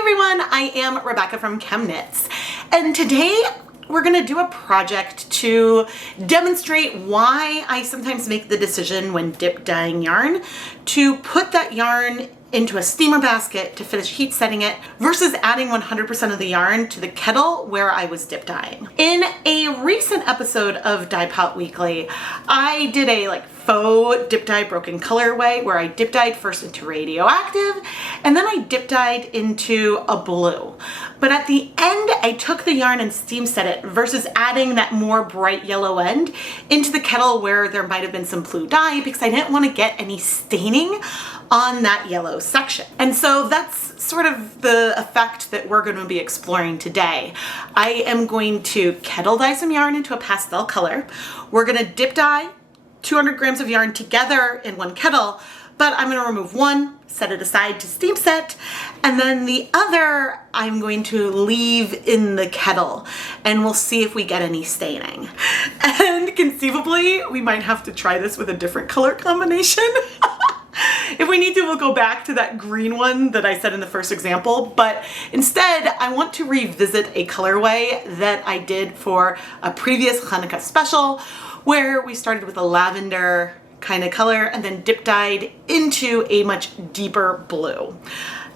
everyone, I am Rebecca from ChemKnits, and today we're going to do a project to demonstrate why I sometimes make the decision when dip dyeing yarn to put that yarn into a steamer basket to finish heat setting it versus adding 100% of the yarn to the kettle where I was dip dyeing. In a recent episode of Dyepot Weekly, I did a faux dip dye broken colorway where I dip dyed first into radioactive and then I dip dyed into a blue. But at the end, I took the yarn and steam set it versus adding that more bright yellow end into the kettle where there might have been some blue dye because I didn't want to get any staining on that yellow section. And so that's sort of the effect that we're going to be exploring today. I am going to kettle dye some yarn into a pastel color. We're going to dip dye 200 grams of yarn together in one kettle, but I'm going to remove one, set it aside to steam set, and then the other I'm going to leave in the kettle, and we'll see if we get any staining. And conceivably, we might have to try this with a different color combination. If we need to, we'll go back to that green one that I said in the first example, but instead I want to revisit a colorway that I did for a previous Hanukkah special where we started with a lavender kind of color and then dip dyed into a much deeper blue.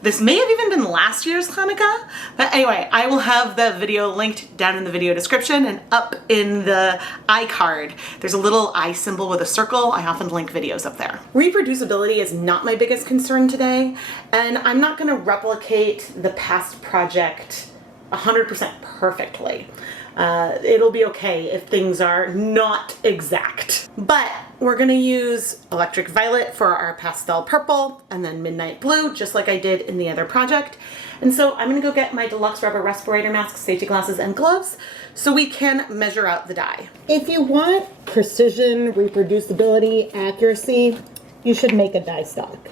This may have even been last year's Hanukkah, but anyway, I will have the video linked down in the video description and up in the iCard. There's a little eye symbol with a circle. I often link videos up there. Reproducibility is not my biggest concern today, and I'm not going to replicate the past project 100% perfectly. It'll be okay if things are not exact. But we're gonna use electric violet for our pastel purple and then midnight blue, just like I did in the other project. And so I'm gonna go get my deluxe rubber respirator mask, safety glasses, and gloves so we can measure out the dye. If you want precision, reproducibility, accuracy, you should make a dye stock.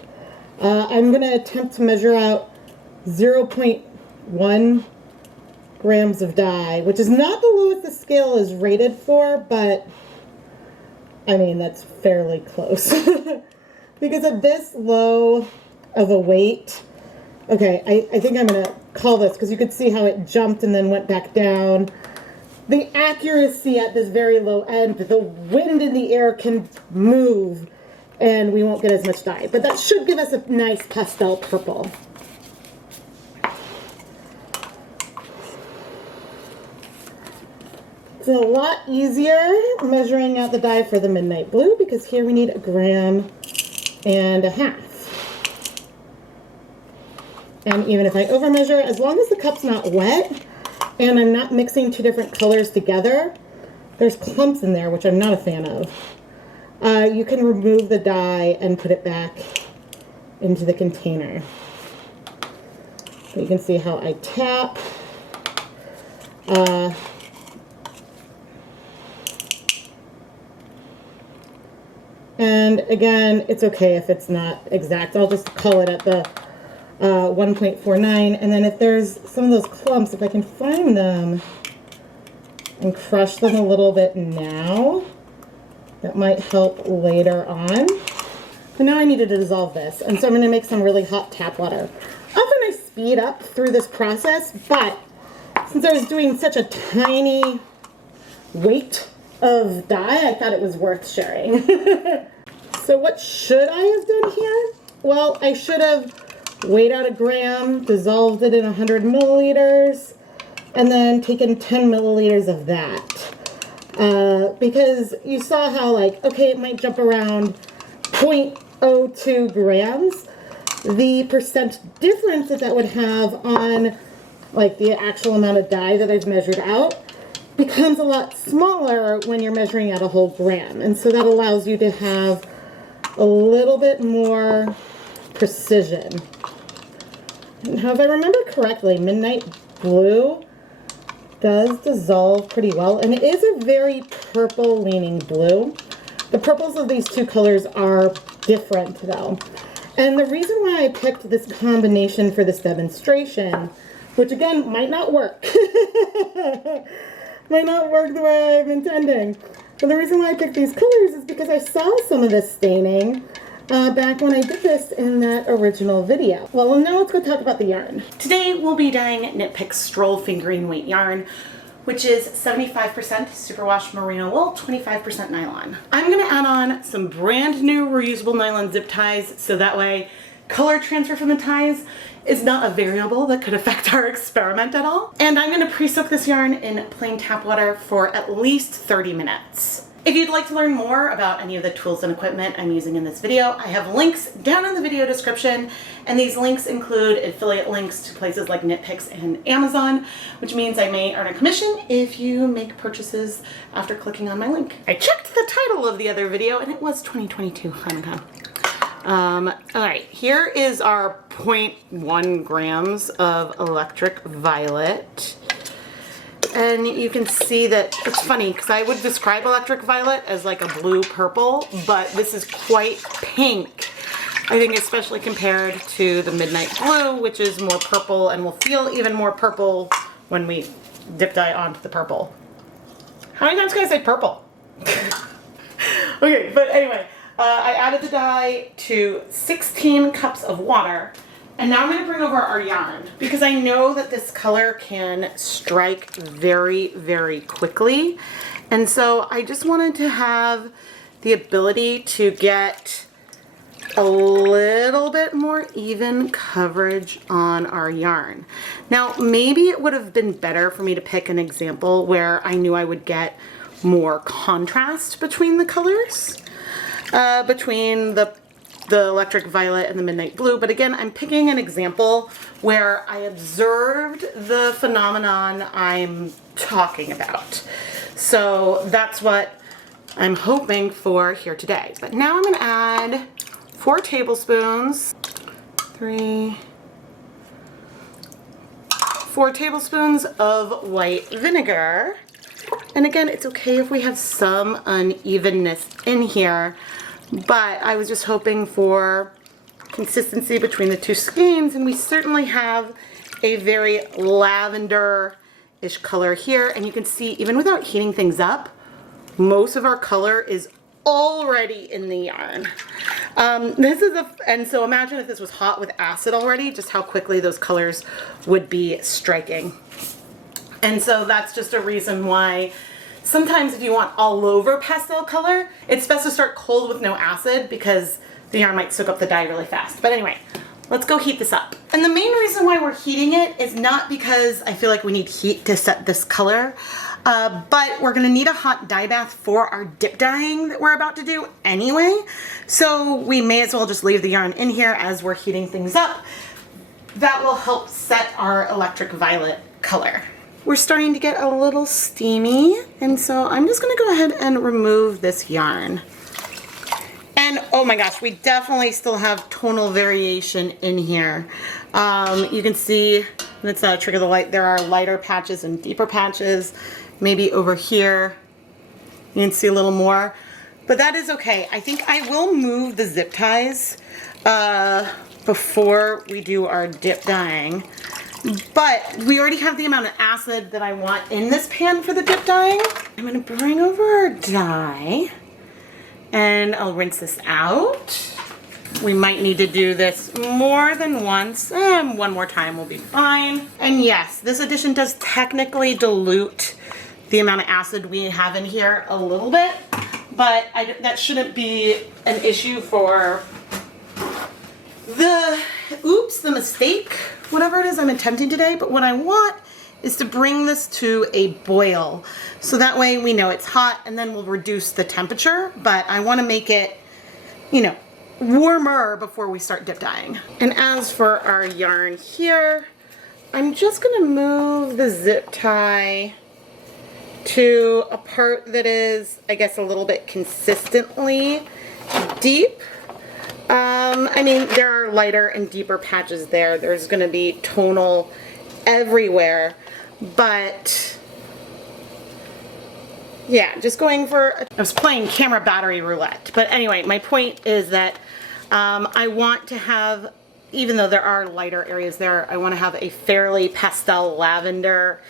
I'm gonna attempt to measure out 0.1 grams of dye, which is not the lowest the scale is rated for, but I mean, that's fairly close. Because at this low of a weight, okay, I think I'm gonna call this because you could see how it jumped and then went back down. The accuracy at this very low end, the wind in the air can move and we won't get as much dye, but that should give us a nice pastel purple. It's a lot easier measuring out the dye for the midnight blue because here we need 1.5 grams. And even if I overmeasure, as long as the cup's not wet and I'm not mixing two different colors together, there's clumps in there, which I'm not a fan of. You can remove the dye and put it back into the container. So you can see how I tap. And again, it's okay if it's not exact. I'll just call it at the 1.49. And then if there's some of those clumps, if I can find them and crush them a little bit now, that might help later on. So now I need to dissolve this. And so I'm going to make some really hot tap water. Often I speed up through this process, but since I was doing such a tiny weight of dye, I thought it was worth sharing. So what should I have done here? Well, I should have weighed out 1 gram, dissolved it in 100 milliliters, and then taken 10 milliliters of that. Because you saw how okay, it might jump around 0.02 grams. The percent difference that would have on the actual amount of dye that I've measured out becomes a lot smaller when you're measuring out a whole gram. And so that allows you to have a little bit more precision. Now, if I remember correctly, midnight blue does dissolve pretty well, and it is a very purple leaning blue. The purples of these two colors are different though. And the reason why I picked this combination for this demonstration, which again might not work, might not work the way I'm intending. But the reason why I picked these colors is because I saw some of this staining back when I did this in that original video. Well, now let's go talk about the yarn. Today we'll be dyeing Knit Pick's Stroll fingering weight yarn, which is 75% Superwash Merino wool, 25% nylon. I'm gonna add on some brand new reusable nylon zip ties so that way color transfer from the ties is not a variable that could affect our experiment at all. And I'm gonna pre-soak this yarn in plain tap water for at least 30 minutes. If you'd like to learn more about any of the tools and equipment I'm using in this video, I have links down in the video description, and these links include affiliate links to places like Knit Picks and Amazon, which means I may earn a commission if you make purchases after clicking on my link. I checked the title of the other video and it was 2022 Hanukkah. Alright, here is our 0.1 grams of electric violet. And you can see that it's funny because I would describe electric violet as like a blue purple, but this is quite pink. I think especially compared to the midnight blue, which is more purple and will feel even more purple when we dip dye onto the purple. How many times can I say purple? Okay, but anyway, I added the dye to 16 cups of water. And now I'm going to bring over our yarn because I know that this color can strike very, very quickly. And so I just wanted to have the ability to get a little bit more even coverage on our yarn. Now, maybe it would have been better for me to pick an example where I knew I would get more contrast between the colors, between the electric violet and the midnight blue, but again, I'm picking an example where I observed the phenomenon I'm talking about. So that's what I'm hoping for here today. But now I'm going to add 4 tablespoons, 4 tablespoons of white vinegar. And again, it's okay if we have some unevenness in here, but I was just hoping for consistency between the two skeins, and we certainly have a very lavender-ish color here. And you can see, even without heating things up, most of our color is already in the yarn. And so imagine if this was hot with acid already, just how quickly those colors would be striking. And so that's just a reason why sometimes if you want all over pastel color, it's best to start cold with no acid because the yarn might soak up the dye really fast. But anyway, let's go heat this up. And the main reason why we're heating it is not because I feel like we need heat to set this color, but we're gonna need a hot dye bath for our dip dyeing that we're about to do anyway. So we may as well just leave the yarn in here as we're heating things up. That will help set our electric violet color. We're starting to get a little steamy, and so I'm just gonna go ahead and remove this yarn. And oh my gosh, we definitely still have tonal variation in here. You can see, and it's not a trick of the light, there are lighter patches and deeper patches. Maybe over here, you can see a little more, but that is okay. I think I will move the zip ties before we do our dip dyeing. But we already have the amount of acid that I want in this pan for the dip dyeing. I'm going to bring over our dye and I'll rinse this out. We might need to do this more than once. One more time will be fine. And yes, this addition does technically dilute the amount of acid we have in here a little bit, but that shouldn't be an issue for the mistake, whatever it is I'm attempting today. But what I want is to bring this to a boil. So that way we know it's hot, and then we'll reduce the temperature. But I want to make it, you know, warmer before we start dip dyeing. And as for our yarn here, I'm just going to move the zip tie to a part that is, I guess, a little bit consistently deep. I mean, there are lighter and deeper patches there. There's going to be tonal everywhere, but yeah, just going for, I was playing camera battery roulette. But anyway, my point is that I want to have, even though there are lighter areas there, I want to have a fairly pastel lavender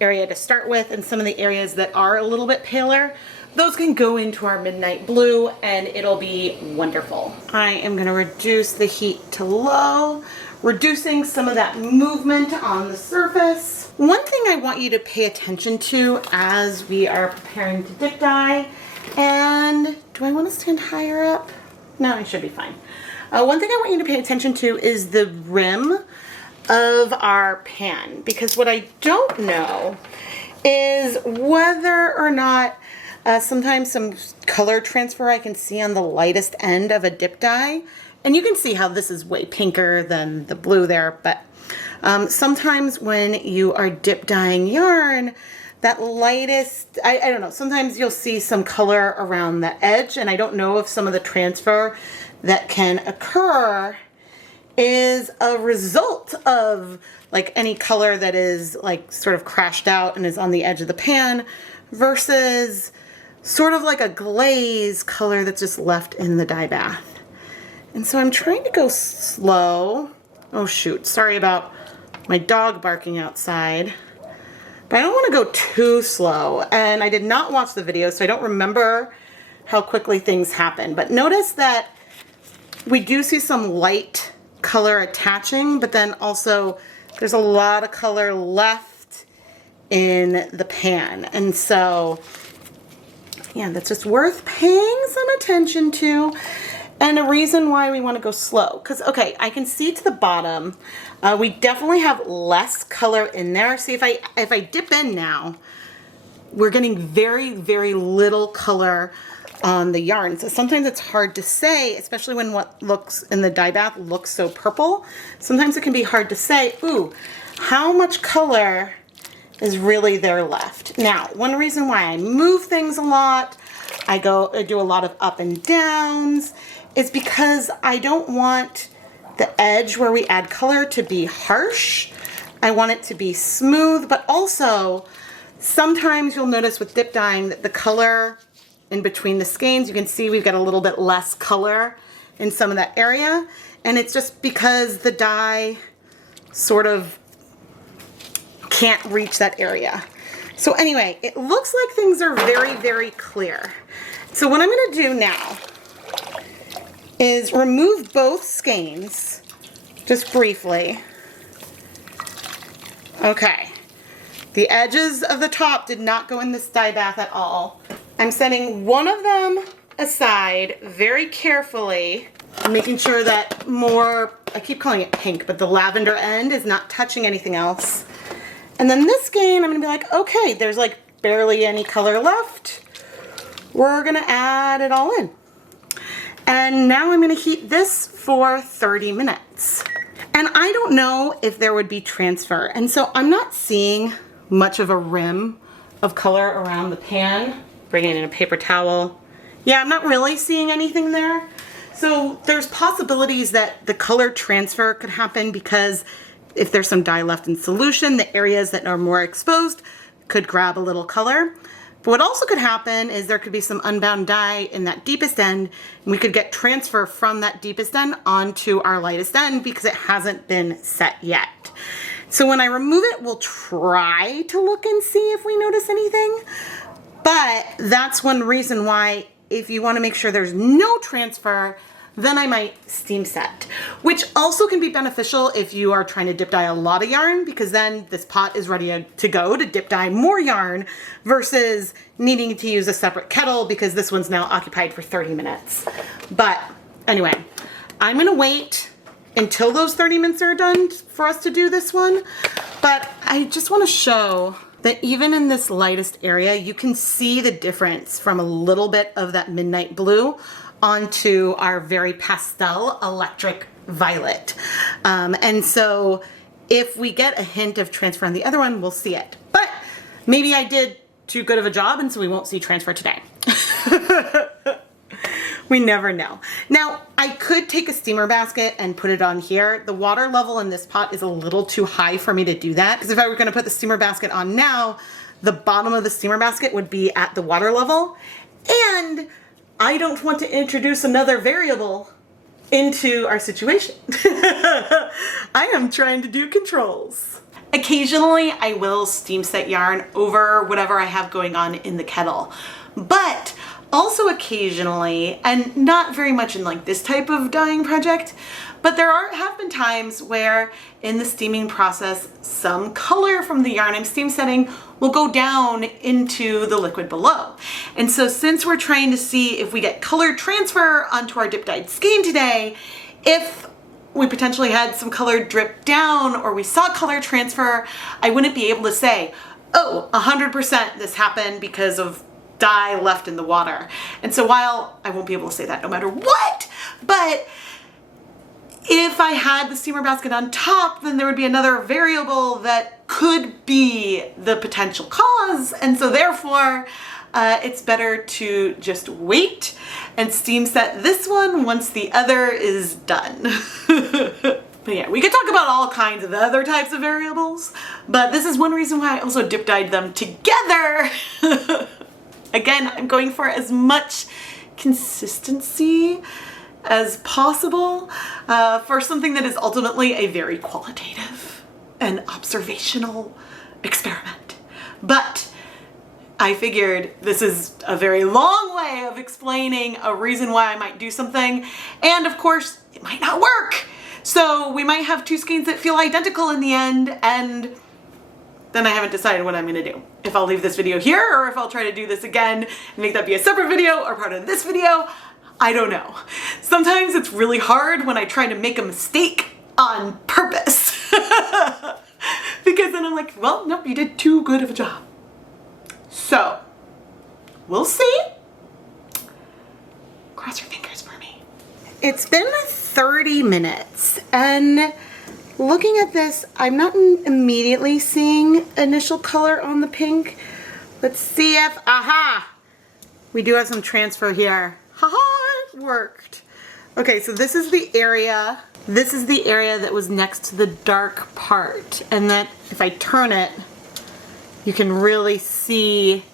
area to start with, and some of the areas that are a little bit paler, those can go into our midnight blue and it'll be wonderful. I am gonna reduce the heat to low, reducing some of that movement on the surface. One thing I want you to pay attention to as we are preparing to dip dye, and do I want to stand higher up? No, I should be fine. One thing I want you to pay attention to is the rim of our pan, because what I don't know is whether or not sometimes some color transfer I can see on the lightest end of a dip dye. And you can see how this is way pinker than the blue there, but sometimes when you are dip dyeing yarn, that lightest, I don't know, sometimes you'll see some color around the edge, and I don't know if some of the transfer that can occur is a result of like any color that is like sort of crashed out and is on the edge of the pan versus sort of like a glaze color that's just left in the dye bath. And so I'm trying to go slow. Oh shoot, sorry about my dog barking outside. But I don't want to go too slow. And I did not watch the video, so I don't remember how quickly things happen. But notice that we do see some light color attaching, but then also there's a lot of color left in the pan. And so, yeah, that's just worth paying some attention to. And a reason why we want to go slow, because, okay, I can see to the bottom, we definitely have less color in there. See, if I dip in now, we're getting very, very little color on the yarn. So sometimes it's hard to say, especially when what looks in the dye bath looks so purple. Sometimes it can be hard to say, ooh, how much color is really there left? Now, one reason why I move things a lot, I do a lot of up and downs, is because I don't want the edge where we add color to be harsh. I want it to be smooth, but also sometimes you'll notice with dip dyeing that the color in between the skeins, you can see we've got a little bit less color in some of that area. And it's just because the dye sort of can't reach that area. So anyway, it looks like things are very, very clear. So what I'm gonna do now is remove both skeins, just briefly. Okay, the edges of the top did not go in this dye bath at all. I'm setting one of them aside very carefully, making sure that more, I keep calling it pink, but the lavender end is not touching anything else. And then this skein, I'm gonna be like, okay, there's like barely any color left. We're gonna add it all in. And now I'm gonna heat this for 30 minutes. And I don't know if there would be transfer. And so I'm not seeing much of a rim of color around the pan. Bringing in a paper towel. Yeah, I'm not really seeing anything there. So there's possibilities that the color transfer could happen because if there's some dye left in solution, the areas that are more exposed could grab a little color. But what also could happen is there could be some unbound dye in that deepest end, and we could get transfer from that deepest end onto our lightest end because it hasn't been set yet. So when I remove it, we'll try to look and see if we notice anything. But that's one reason why, if you want to make sure there's no transfer, then I might steam set, which also can be beneficial if you are trying to dip dye a lot of yarn, because then this pot is ready to go to dip dye more yarn versus needing to use a separate kettle because this one's now occupied for 30 minutes. But anyway, I'm gonna wait until those 30 minutes are done for us to do this one. But I just want to show that even in this lightest area, you can see the difference from a little bit of that midnight blue onto our very pastel electric violet. And so if we get a hint of transfer on the other one, we'll see it. But maybe I did too good of a job and so we won't see transfer today. We never know. Now, I could take a steamer basket and put it on here. The water level in this pot is a little too high for me to do that, because if I were gonna put the steamer basket on now, the bottom of the steamer basket would be at the water level. And I don't want to introduce another variable into our situation. I am trying to do controls. Occasionally, I will steam set yarn over whatever I have going on in the kettle. But also occasionally, and not very much in like this type of dyeing project, but have been times where in the steaming process, some color from the yarn I'm steam setting will go down into the liquid below. And so since we're trying to see if we get color transfer onto our dip dyed skein today, if we potentially had some color drip down or we saw color transfer, I wouldn't be able to say, oh, 100% this happened because of dye left in the water. And so while I won't be able to say that no matter what, but if I had the steamer basket on top, then there would be another variable that could be the potential cause. And so therefore, it's better to just wait and steam set this one once the other is done. But yeah, we could talk about all kinds of other types of variables, but this is one reason why I also dip dyed them together. Again, I'm going for as much consistency as possible for something that is ultimately a very qualitative and observational experiment. But I figured this is a very long way of explaining a reason why I might do something, and of course it might not work. So we might have two skeins that feel identical in the end, and then I haven't decided what I'm gonna do. If I'll leave this video here or if I'll try to do this again and make that be a separate video or part of this video, I don't know. Sometimes it's really hard when I try to make a mistake on purpose. Because then I'm like, well, nope, you did too good of a job. So, we'll see. Cross your fingers for me. It's been 30 minutes and looking at this, I'm not immediately seeing initial color on the pink. Let's see if, aha! We do have some transfer here. Haha, it worked. Okay, so this is the area. This is the area that was next to the dark part. And that if I turn it, you can really see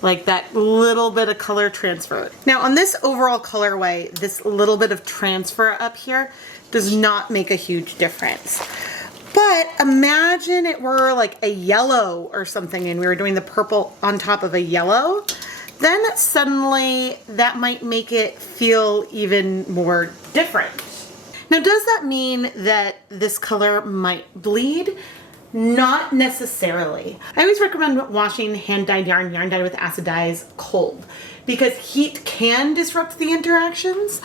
like that little bit of color transfer. Now on this overall colorway, this little bit of transfer up here does not make a huge difference. But imagine it were like a yellow or something and we were doing the purple on top of a yellow. Then suddenly that might make it feel even more different. Now, does that mean that this color might bleed? Not necessarily. I always recommend washing hand-dyed yarn dyed with acid dyes cold because heat can disrupt the interactions,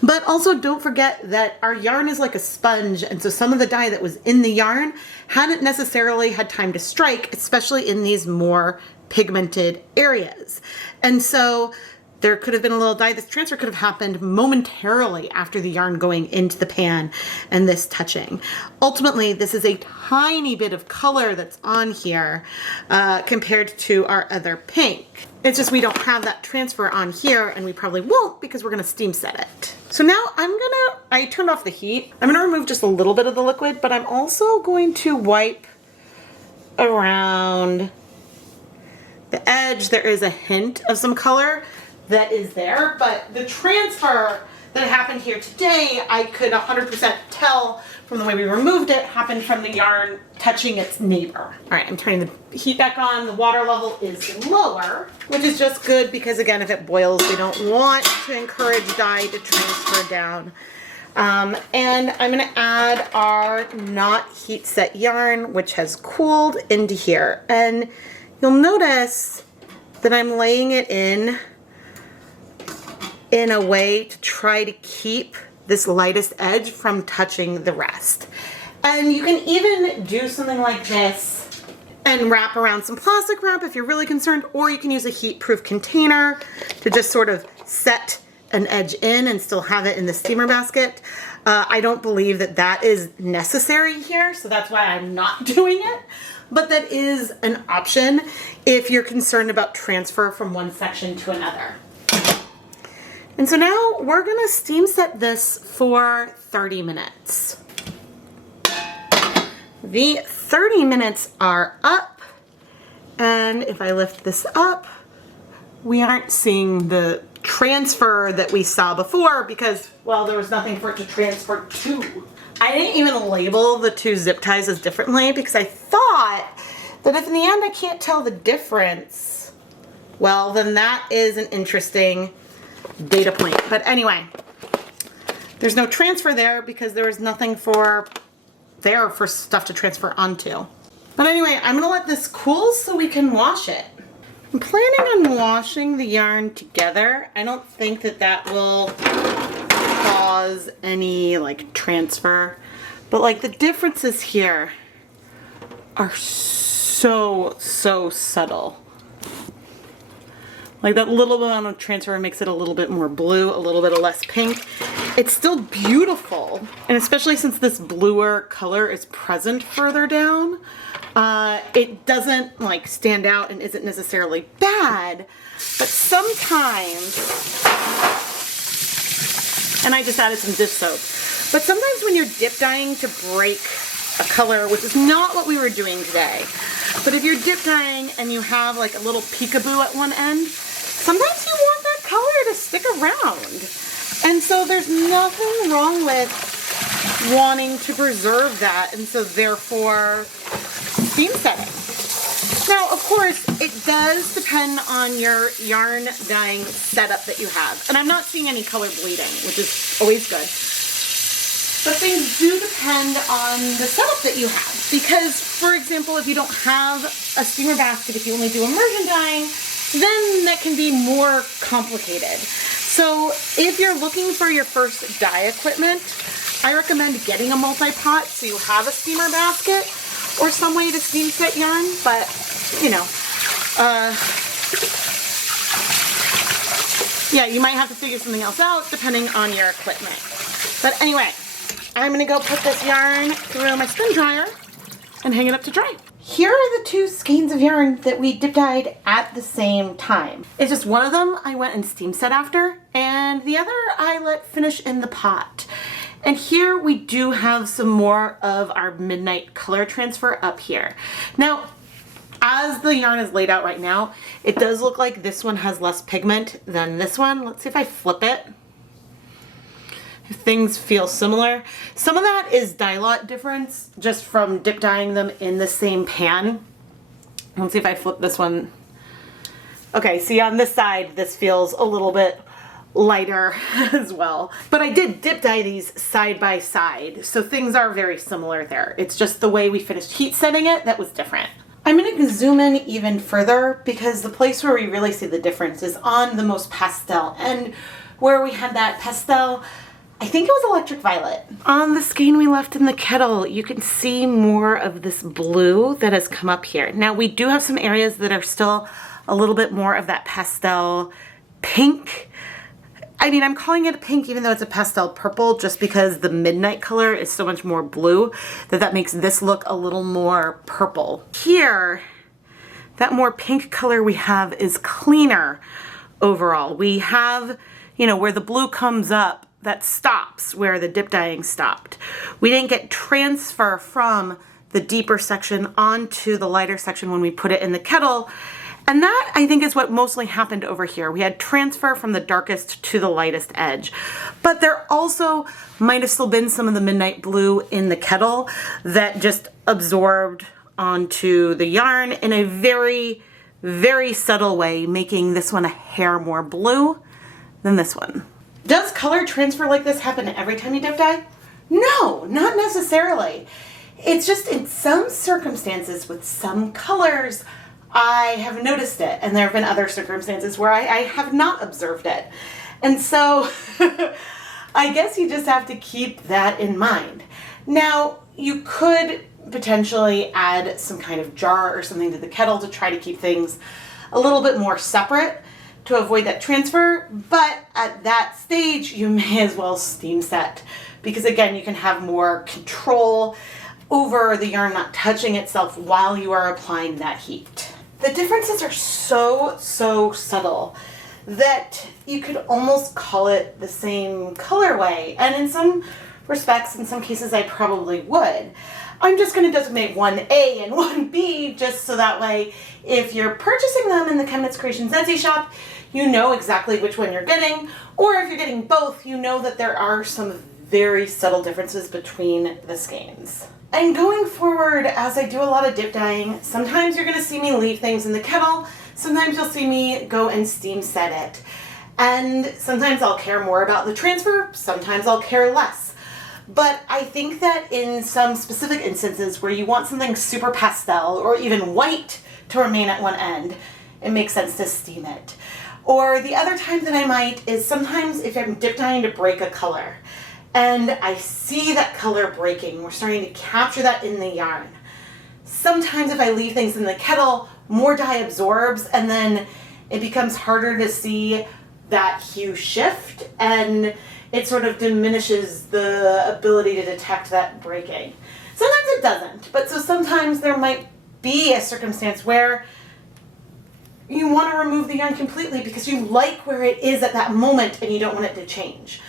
but also don't forget that our yarn is like a sponge, and so some of the dye that was in the yarn hadn't necessarily had time to strike, especially in these more pigmented areas. And so there could have been a little dye. This transfer could have happened momentarily after the yarn going into the pan and this touching. Ultimately, this is a tiny bit of color that's on here compared to our other pink. It's just we don't have that transfer on here, and we probably won't because we're gonna steam set it. So now I turned off the heat. I'm gonna remove just a little bit of the liquid, but I'm also going to wipe around the edge. There is a hint of some color that is there, but the transfer that happened here today, I could 100% tell from the way we removed it, happened from the yarn touching its neighbor. All right, I'm turning the heat back on. The water level is lower, which is just good because again, if it boils, we don't want to encourage dye to transfer down. And I'm gonna add our not heat set yarn, which has cooled, into here. And you'll notice that I'm laying it in a way to try to keep this lightest edge from touching the rest. And you can even do something like this and wrap around some plastic wrap if you're really concerned, or you can use a heat-proof container to just sort of set an edge in and still have it in the steamer basket. I don't believe that that is necessary here, so that's why I'm not doing it. But that is an option if you're concerned about transfer from one section to another. And so now we're gonna steam set this for 30 minutes. The 30 minutes are up, and if I lift this up, we aren't seeing the transfer that we saw before because, well, there was nothing for it to transfer to. I didn't even label the two zip ties as differently because I thought that if in the end I can't tell the difference, Well, then that is an interesting data point. But anyway, there's no transfer there because there was nothing for stuff to transfer onto. But anyway, I'm gonna let this cool so we can wash it. I'm planning on washing the yarn together. I don't think that that will cause any like transfer, but like the differences here are so subtle. Like that little amount of transfer makes it a little bit more blue, a little bit less pink. It's still beautiful, and especially since this bluer color is present further down, it doesn't like stand out and isn't necessarily bad, but sometimes, and I just added some dish soap, but sometimes when you're dip dyeing to break a color, which is not what we were doing today, but if you're dip dyeing and you have like a little peekaboo at one end, sometimes you want that color to stick around. And so there's nothing wrong with wanting to preserve that, and so therefore steam setting. Now, of course, it does depend on your yarn dyeing setup that you have. And I'm not seeing any color bleeding, which is always good. But things do depend on the setup that you have. Because, for example, if you don't have a steamer basket, if you only do immersion dyeing, then that can be more complicated. So if you're looking for your first dye equipment, I recommend getting a multi-pot so you have a steamer basket or some way to steam set yarn, but you know, yeah, you might have to figure something else out depending on your equipment. But anyway, I'm gonna go put this yarn through my spin dryer and hang it up to dry. Here are the two skeins of yarn that we dip dyed at the same time. It's just one of them I went and steam set after, and the other I let finish in the pot. And here we do have some more of our midnight color transfer up here. Now, as the yarn is laid out right now, it does look like this one has less pigment than this one. Let's see if I flip it. If things feel similar. Some of that is dye lot difference just from dip dyeing them in the same pan. Let's see if I flip this one. Okay, see on this side, this feels a little bit lighter as well. But I did dip dye these side by side, so things are very similar there. It's just the way we finished heat setting it that was different. I'm going to zoom in even further because the place where we really see the difference is on the most pastel, and where we had that pastel, I think it was electric violet. On the skein we left in the kettle, you can see more of this blue that has come up here. Now we do have some areas that are still a little bit more of that pastel pink. I mean, I'm calling it a pink even though it's a pastel purple just because the midnight color is so much more blue that makes this look a little more purple. Here, that more pink color we have is cleaner overall. We have, you know, where the blue comes up, that stops where the dip dyeing stopped. We didn't get transfer from the deeper section onto the lighter section when we put it in the kettle. And that, I think, is what mostly happened over here. We had transfer from the darkest to the lightest edge. But there also might have still been some of the midnight blue in the kettle that just absorbed onto the yarn in a very, very subtle way, making this one a hair more blue than this one. Does color transfer like this happen every time you dip dye? No, not necessarily. It's just in some circumstances with some colors, I have noticed it, and there have been other circumstances where I have not observed it. And so I guess you just have to keep that in mind. Now, you could potentially add some kind of jar or something to the kettle to try to keep things a little bit more separate to avoid that transfer, but at that stage you may as well steam set because again you can have more control over the yarn not touching itself while you are applying that heat. The differences are so subtle that you could almost call it the same colorway, and in some respects, in some cases I probably would. I'm just going to designate one A and one B just so that way if you're purchasing them in the ChemKnits Creations Etsy shop, you know exactly which one you're getting, or if you're getting both, you know that there are some very subtle differences between the skeins. And going forward, as I do a lot of dip dyeing, sometimes you're going to see me leave things in the kettle, sometimes you'll see me go and steam set it. And sometimes I'll care more about the transfer, sometimes I'll care less. But I think that in some specific instances where you want something super pastel or even white to remain at one end, it makes sense to steam it. Or the other time that I might is sometimes if I'm dip dyeing to break a color and I see that color breaking, we're starting to capture that in the yarn. Sometimes if I leave things in the kettle, more dye absorbs and then it becomes harder to see that hue shift and it sort of diminishes the ability to detect that breaking. Sometimes it doesn't, but so sometimes there might be a circumstance where you want to remove the yarn completely because you like where it is at that moment and you don't want it to change.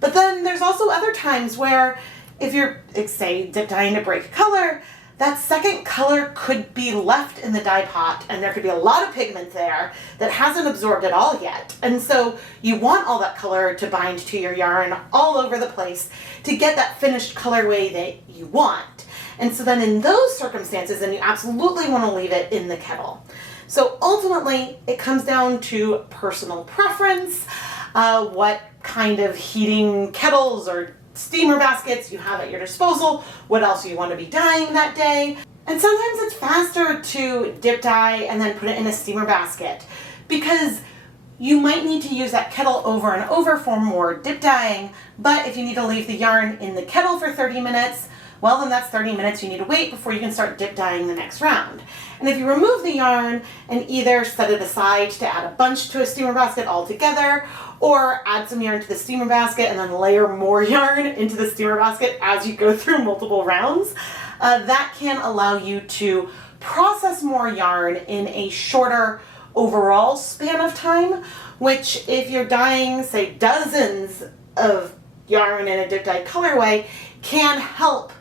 But then there's also other times where if you're, say, dip dyeing to break color, that second color could be left in the dye pot and there could be a lot of pigment there that hasn't absorbed at all yet. And so you want all that color to bind to your yarn all over the place to get that finished colorway that you want. And so then in those circumstances, then you absolutely want to leave it in the kettle. So ultimately, it comes down to personal preference, what kind of heating kettles or steamer baskets you have at your disposal, what else you want to be dyeing that day. And sometimes it's faster to dip dye and then put it in a steamer basket because you might need to use that kettle over and over for more dip dyeing, but if you need to leave the yarn in the kettle for 30 minutes, well then that's 30 minutes you need to wait before you can start dip dyeing the next round. And if you remove the yarn and either set it aside to add a bunch to a steamer basket altogether, or add some yarn to the steamer basket and then layer more yarn into the steamer basket as you go through multiple rounds, that can allow you to process more yarn in a shorter overall span of time, which if you're dyeing, say, dozens of yarn in a dip dyed colorway, can help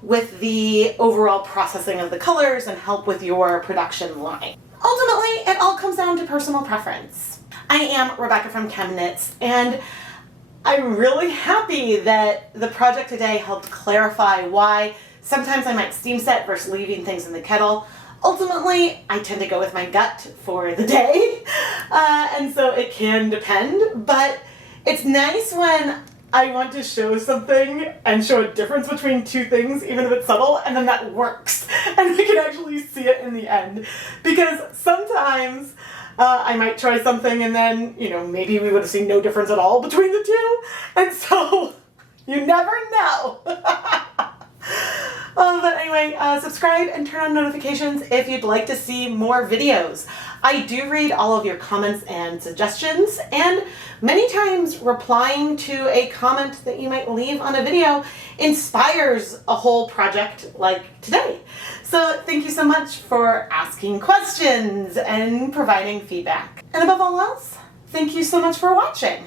with the overall processing of the colors and help with your production line. Ultimately, it all comes down to personal preference. I am Rebecca from ChemKnits, and I'm really happy that the project today helped clarify why sometimes I might steam set versus leaving things in the kettle. Ultimately, I tend to go with my gut for the day, and so it can depend, but it's nice when I want to show something and show a difference between two things, even if it's subtle, and then that works, and we can actually see it in the end. Because sometimes I might try something and then, maybe we would have seen no difference at all between the two, and so you never know. But anyway, subscribe and turn on notifications if you'd like to see more videos. I do read all of your comments and suggestions, and many times replying to a comment that you might leave on a video inspires a whole project like today. So thank you so much for asking questions and providing feedback. And above all else, thank you so much for watching.